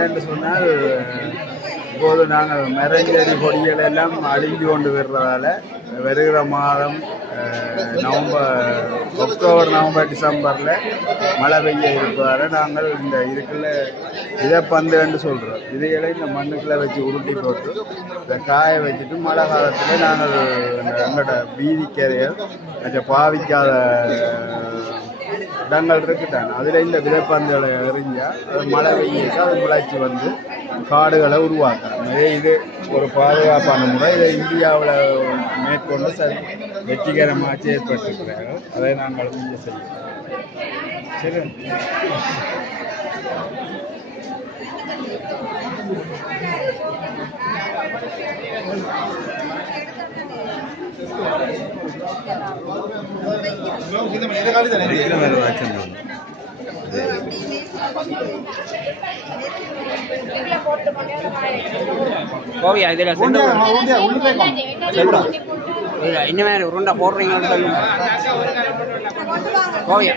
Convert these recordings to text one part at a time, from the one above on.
என்னென்று சொன்னால் இப்போது நாங்கள் மரஞ்செடி கொடிகள் எல்லாம் அழிஞ்சு கொண்டு வர்றதால வருகிற மாதம் அக்டோபர் நவம்பர் டிசம்பரில் மழை பெய்ய இருப்பதால் நாங்கள் இந்த இதுக்குள்ள விதைப்பந்துன்னு சொல்கிறோம். விதைகளை இந்த மண்ணுக்குள்ளே வச்சு உருட்டி போட்டு இந்த காய வச்சுட்டு மழை காலத்தில் நாங்கள் எங்களோட வீதிக்கரைகள் கொஞ்சம் பாவிக்காத இடங்கள் இருக்குட்டாங்க. அதில் இந்த விதைப்பந்துகளை எறிஞ்சால் அது மழை பெய்யக்கு அது முளைச்சி வந்து காடுகளை உருவாக்கலாம். இது ஒரு பாதுகாப்பான முறை. இதை இந்தியாவில் மேற்கொண்டு வெற்றிகரமாக ஏற்பட்டிருக்கிறார்கள். அதை நாங்கள் இங்கே செய்யலாம். சரி, கோவியா இதில் இந்த மாதிரி உருண்டை போடுறீங்கன்னு சொல்லுங்க. கோவியா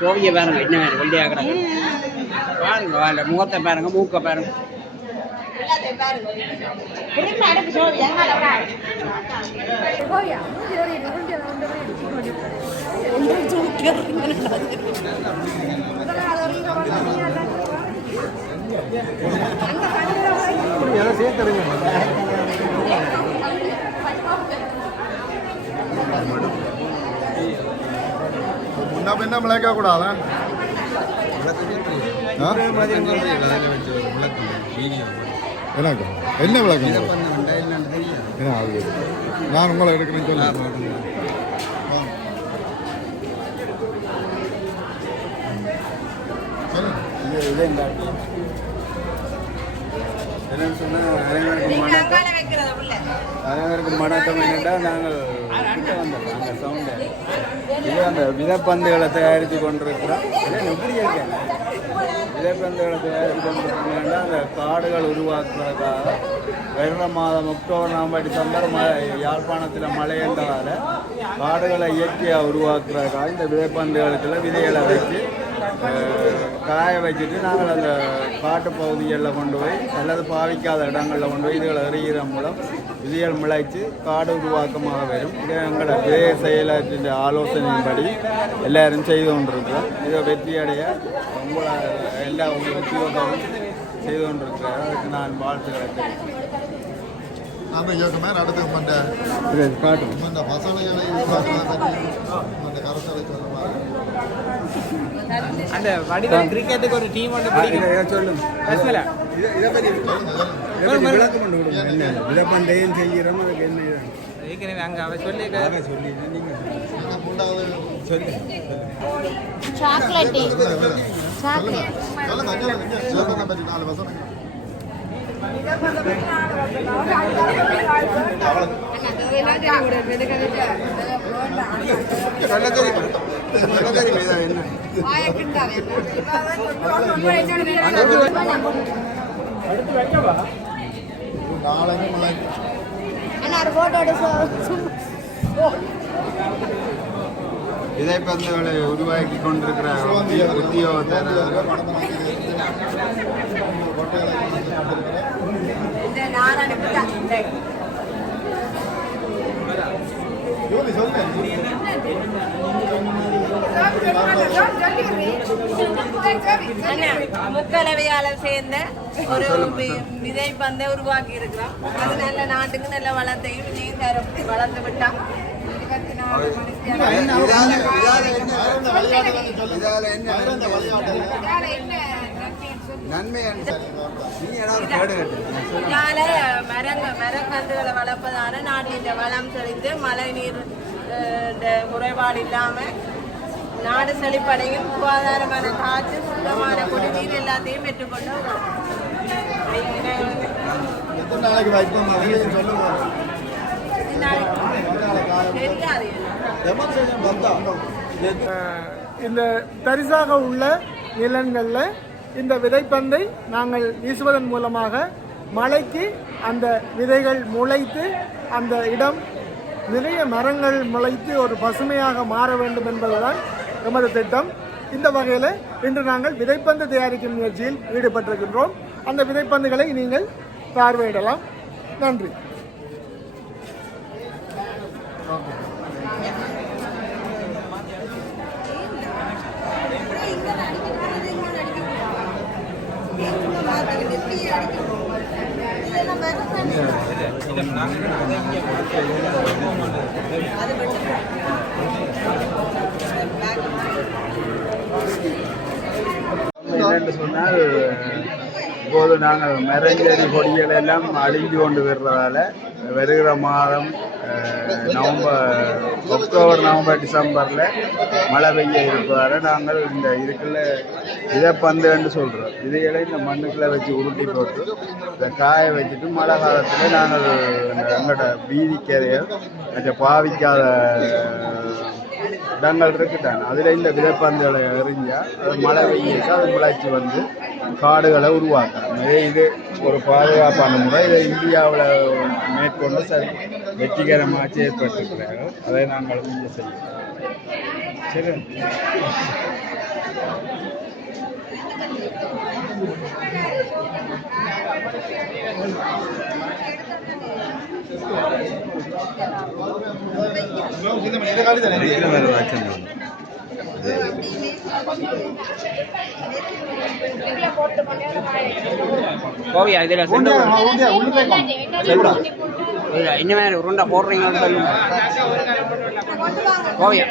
கோவிய பாருங்க, என்ன வெள்ளையாக்குறாங்க பாருங்க, முகத்தை பாருங்க, மூக்க பாருங்க. என்ன மிளகா கூடாதா என்ன விளக்கம் நான் உங்களை எடுக்கிறேன்னு சொல்லி என்னன்னு சொன்னால் அனைவருக்கும் வணக்கம். என்னென்னா நாங்கள் கிட்ட வந்துடுறோம் அந்த சவுண்டை இது அந்த விதைப்பந்துகளை தயாரித்து கொண்டிருக்கிறோம். எப்படி இருக்கேன் விதைப்பந்துகளை தயாரித்து கொண்டிருக்கிறோம்னா அந்த காடுகள் உருவாக்குறதுக்காக வருட மாதம் அக்டோபர் நவம்பர் டிசம்பர் யாழ்ப்பாணத்தில் மழை என்றதால் காடுகளை இயற்கையாக உருவாக்குறதுக்காக இந்த விதைப்பந்துகளுக்குள்ள விதைகளை வச்சு காய வச்சுட்டு நாங்கள் அந்த காட்டு பகுதிகளில் கொண்டு போய் அல்லது பாவிக்காத இடங்களில் கொண்டு போய் இதுகளை எறிகிற மூலம் விதைகள் முளைச்சு காடு உருவாக்கமாக வரும். இதை எங்களோட விதைய செயலற்றின் ஆலோசனையின்படி எல்லாரும் செய்து கொண்டிருக்கிறோம். இதை வெற்றியடைய உங்களை எல்லா வெற்றியோட்டமும் செய்து கொண்டிருக்கிறார். அதுக்கு நான் வாழ்த்துக்களை தெரிவிக்கிறேன். அந்த வடிவம் கிரிக்கெட்டுக்கு ஒரு டீம் ஒன்று சொல்லுங்க. விளப்பண்டையும் செய்கிறோம். அதுக்கு என்ன ஏற்கனவே அங்கே அவ சொல்லி சொல்லி சாக்லேட் விதைப்பந்துகளை உருவாக்கி கொண்டிருக்கிற உத்தியோகத்தர் முக்கலவையாளர் சேர்ந்த ஒரு விதை பந்தை உருவாக்கி இருக்கிறோம். அது நல்ல நாட்டுக்கு நல்ல வளத்தையும் விதையும் தரும். வளர்ந்து விட்டா 24 மரக்கன்றுகளை வளர்ப்பதான நாட்டின் வளம் செழித்து மழை நீர் குறைபாடு இல்லாமல் நாடு செழிப்படையும் சுகாதாரமான காற்று சுத்தமான குடிநீர் எல்லாத்தையும் பெற்றுக்கொண்டு நாளைக்கு வைப்போம் சொல்லுவோம். இந்த தரிசாக உள்ள நிலங்களில் இந்த விதைப்பந்தை நாங்கள் வீசுவதன் மூலமாக மழைக்கு அந்த விதைகள் முளைத்து அந்த இடம் நிறைய மரங்கள் முளைத்து ஒரு பசுமையாக மாற வேண்டும் என்பதுதான் எமது திட்டம். இந்த வகையில் இன்று நாங்கள் விதைப்பந்து தயாரிக்கும் முயற்சியில் ஈடுபட்டிருக்கின்றோம். அந்த விதைப்பந்துகளை நீங்கள் பார்வையிடலாம். நன்றி. என்னென்று சொன்னால் இப்போது நாங்கள் மரஞ்செடி கொடிகள் எல்லாம் அழிஞ்சு கொண்டு வர்றதால வருகிற மாதம் அக்டோபர் நவம்பர் டிசம்பரில் மழை பெய்ய இருப்பதால் நாங்கள் இந்த இதுக்குள்ள விதைப்பந்துன்னு சொல்கிறோம். இதைகளை இந்த மண்ணுக்குள்ளே வச்சு உருட்டி போட்டு இந்த காய வச்சுட்டு மழை காலத்தில் நாங்கள் எங்களோட பீதிக்கரைகள் கொஞ்சம் பாவிக்காத இடங்கள் இருக்குட்டான் அதில் இந்த விதைப்பந்துகளை எறிஞ்சால் அது மழை பெய்யிட்டு அது முளைச்சி வந்து காடுகளை உருவாக்கும். இது ஒரு பாதுகாப்பான முறை. இதை இந்தியாவில் மேற்கொண்டு வெற்றிகரமாக செயற்பட்டிருக்கிறார்கள். அதை நாங்கள் இங்கே செய்யணும். சரி, கோவியா இதில் என்ன மாதிரி உருண்டை போடுறீங்கன்னு சொல்லுங்க கோவியா.